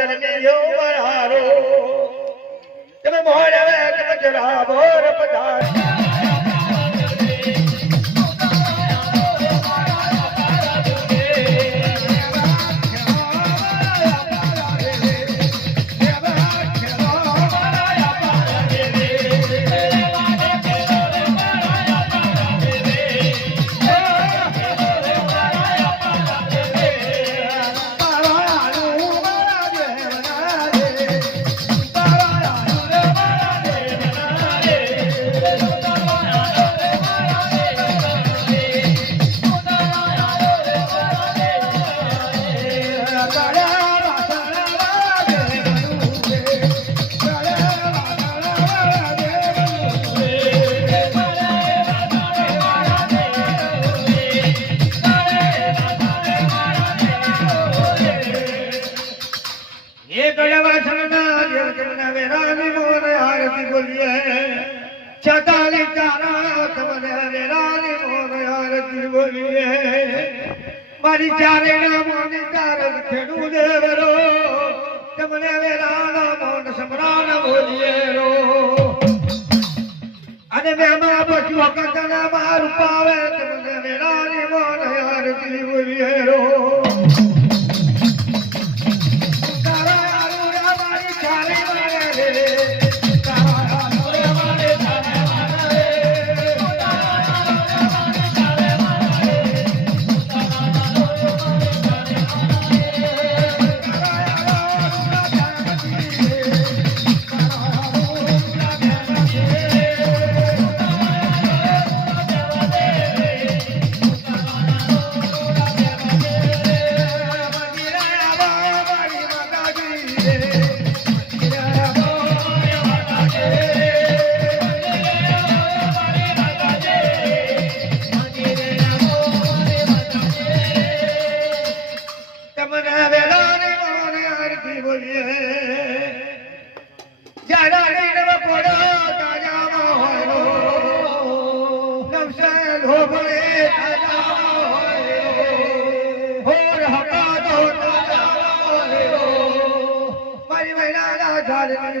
વાસણ ના દરમી યો મારો તમે મોર હવે જરા બોર પધાર છતાલી તારા તમને વેરાની મોર આરતી બોલીએ મારી ચારે મોની તારક ખેડુ દેવરો, તમને વેરાના મોન સમરાન બોલીએ રો. અને મે મા બચ્યો કતના મારું પાવે, તમને વેરાની મોન આરતી બોલીએ રો. હોય હોર હકાતો મારી મહિનાના ઝાડની